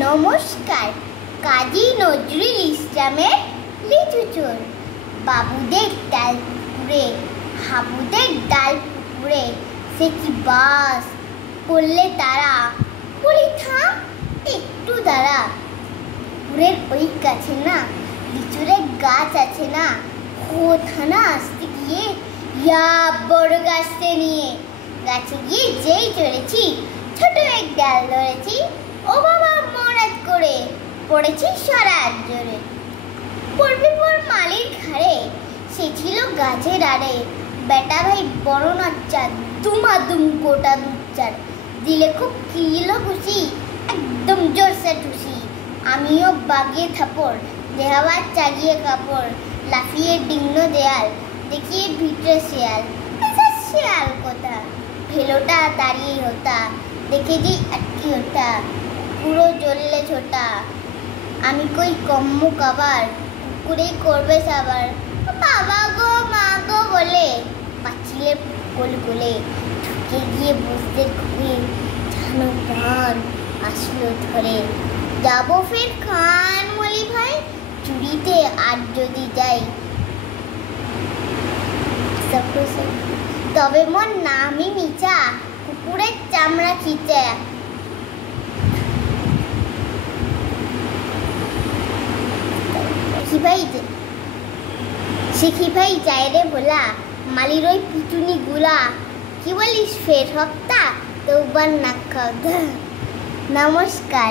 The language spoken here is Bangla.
নমস্কার। কাজী নজরুল ইসলামের লিচু চোর। বাবুদের ডাল পুকুরে, হাবুদের ডাল পুকুরে, সে কি বাস করলে তারা। বলি থাম একটু দাঁড়া, পুকুরের ওই কাছে না লিচুরের গাছ আছে না, কোথানা আসতে গিয়ে ইয়া বড় গাছতে নিয়ে গাছে গিয়ে যেই চড়েছি, ছোট এক ডাল ধরেছি, ও বাবা মরাদ করে পড়েছি সারাত জোরে। পড়বে পর মালির ঘাড়ে, সে ছিল গাছের আড়ে। বেটা ভাই বড় নাচ্চার, দুমাদুম গোটা দুচ্চার, দিলে খুব কিল খুশি, একদম জোরসে ঠুসি। আমিও বাগিয়ে থাপড়, দেহাবার চাগিয়ে কাপড়, লাফিয়ে ডিঙ্গ দেয়াল, দেখিয়ে ভিতরে শেয়াল। শেয়াল কোথা, ভেলোটা দাঁড়িয়ে হতা, দেখে যে আটকি ওঠা, পুরো জ্বললে ছোটা। আমি কই কম্ম কাবার, কুকুরেই করবে সাবার। বাবা গো মা গো বলে পাচ্ছিলে কোল কোলে, ঢুকে গিয়ে বসতে ঘুরে জানো প্রাণ আসলো ধরে। যাবো ফের খান মলি ভাই, চুরিতে আর যদি যাই, তবে মন নামই মিচা, কুকুরের চামড়া খিচে। শিখি ভাই যাই রে ভোলা, মালির ওই পিটুনি গুলা। কি বলিস ফের হপ্তা, তো না খাও। নমস্কার।